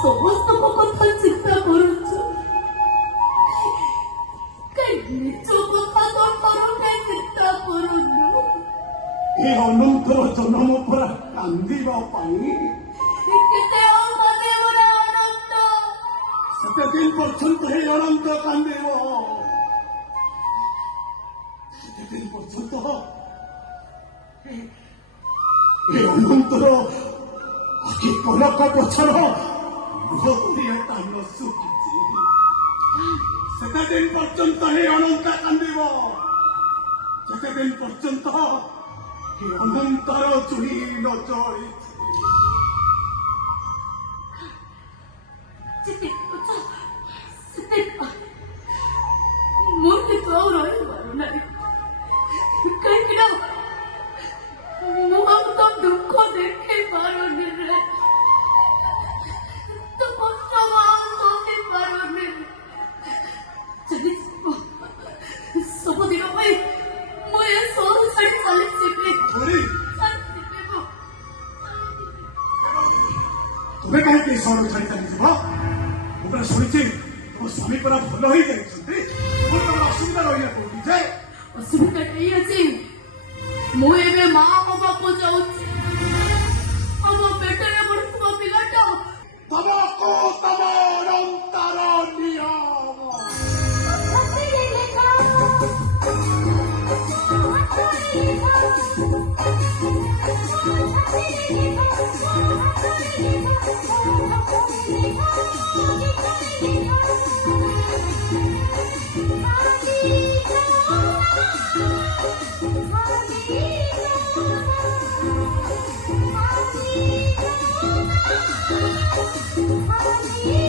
ସମସ୍ତଙ୍କ କଥା ଚିନ୍ତା କରୁଛ, କାହିଁ ନିଜ କଥା ତମେ ଚିନ୍ତା କରୁନ? ଏ ଅନନ୍ତର ଜନ୍ମ ପରା କାନ୍ଦିବା ପାଇଁ। କେତେ ଆଉ କାନ୍ଦିବ ନା ଅନନ୍ତ? ସେତେଦିନ ପର୍ଯ୍ୟନ୍ତ ହେ ଅନନ୍ତ କାନ୍ଦିବ। ସେତେଦିନ ପର୍ଯ୍ୟନ୍ତ ଏ ଅନନ୍ତର ଆଖି କନକ ପଛର ଲୁହଗୁଡ଼ିଏ କାନ ଶୁଖିଛି। ସେତେଦିନ ପର୍ଯ୍ୟନ୍ତ ହେ ଅନନ୍ତ କାନ୍ଦିବ। ସେତେଦିନ ପର୍ଯ୍ୟନ୍ତ ଏ ଅନନ୍ତର ଚୁଡ଼ି ନ ଚଳିଛି। ମୁଁ ଟିକେ ଆଉ ରହିପାରୁନାହିଁ, କାହିଁକି ନା ମୁଁ ଆଉ ତ ଦୁଃଖ ଦେଖେଇ ପାରୁନି ରେ, ତ କଷ୍ଟ ଆଉ ସହି ପାରୁନି। ଯଦି ସବୁଦିନ ପାଇଁ ମୁଁ ଏ ସହର ଛାଡ଼ି ଚାଲିଯିବି। ତୁମେ କାହିଁକି ଏ ସହର ଛାଡ଼ି ଚାଲିଯିବ? ମୁଁ ପରା ଶୁଣିଛି ତମ ସ୍ୱାମୀ ପରା ଭଲ ହେଇଯାଇଛନ୍ତି। ତମର ଅସୁବିଧା ରହିଲା କୋଉଠି ଯେ? ଅସୁବିଧା ହେଇଅଛି, ମୁଁ ଏବେ ମା ହବାକୁ ଯାଉଛି। ଆମ ପେଟରେ ବଢୁଥିବା ପିଲାଟା ତମକୁ ତମ ଅନନ୍ତର ନିୟମ। Happy